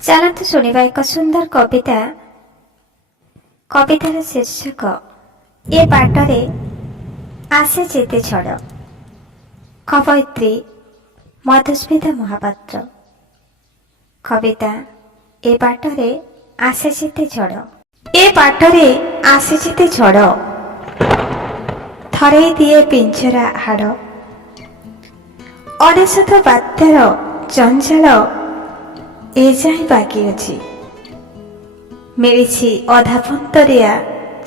ଚାଲନ୍ତୁ ଶୁଣିବା ଏକ ସୁନ୍ଦର କବିତା। କବିତାର ଶୀର୍ଷକ ଏ ବାଟରେ ଆସେ ଯେତେ ଝଡ଼। କବୟିତ୍ରୀ ମଧୁସ୍ମିତା ମହାପାତ୍ର। କବିତା ଏ ବାଟରେ ଆସେ ଯେତେ ଝଡ଼। ଏ ବାଟରେ ଆସେ ଯେତେ ଝଡ଼, ଥରେଇ ଦିଏ ପିଞ୍ଚରା ହାଡ଼। ଅନେଶତ ବାତ୍ୟାର ଜଞ୍ଜାଳ ଏ ଯାଏ ବାକି ଅଛି। ମିଳିଛି ଅଧାପନ୍ତରିଆ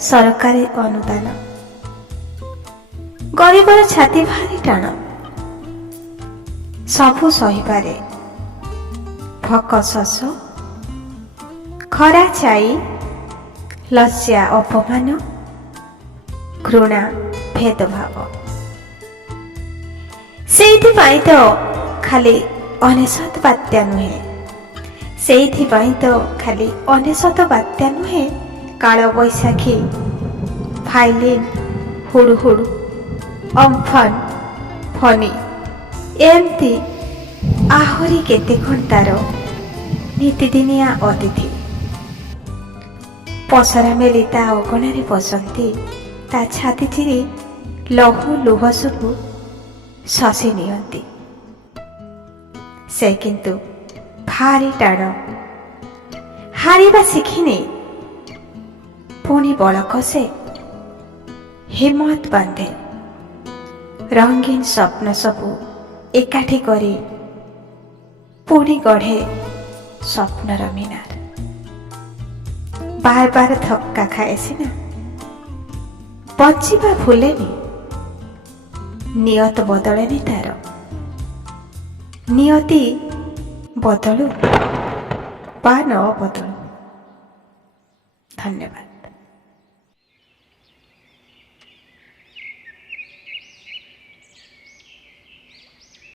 ସରକାରୀ ଅନୁଦାନ। ଗରିବର ଛାତି ଭାରି ଟାଣ, ସବୁ ସହିପାରେ। ଭୋକ ଶୋଷ, ଖରା ଛାଇ, ଲଜ୍ଜା ଅପମାନ, ଘୃଣା ଭେଦଭାବ। ସେଇଥିପାଇଁ ତ ଖାଲି ଅନେଶତ ବାତ୍ୟା ନୁହେଁ, ସେଇଥିପାଇଁ ତ ଖାଲି ଅନେଶତ ବାତ୍ୟା ନୁହେଁ, କାଳ ବୈଶାଖୀ, ଫାଇଲିନ୍, ହୁଡ଼ୁହୁଡ଼ୁ, ଅମ୍ଫନ୍, ଫନି, ଏମିତି ଆହୁରି କେତେ କ'ଣ ତାର ନୀତିଦିନିଆ ଅତିଥି। ପସରା ମେଲି ତା ଅଗଣାରେ ବସନ୍ତି, ତା ଛାତି ଚିରି ଲହୁ ଲୁହ ସବୁ ଶୋଷି ନିଅନ୍ତି। ସେ କିନ୍ତୁ ଭାରି ଟାଣ, ହାରିବା ଶିଖିନି, ପୁଣି ବଳ କଷେ, ହିମ୍ମତ ବାନ୍ଧେ। ରଙ୍ଗୀନ ସ୍ୱପ୍ନ ସବୁ ଏକାଠି କରି ପୁଣି ଗଢ଼େ ସ୍ୱପ୍ନର ମିନାର। ବାର ବାର ଧକ୍କା ଖାଏ ସିନା, ବଞ୍ଚିବା ଭୁଲେନି। ନିୟତ ବଦଳେନି ତାର, ନିୟତି ବଦଳୁ ବା ନ ବଦଳୁ। ଧନ୍ୟବାଦ।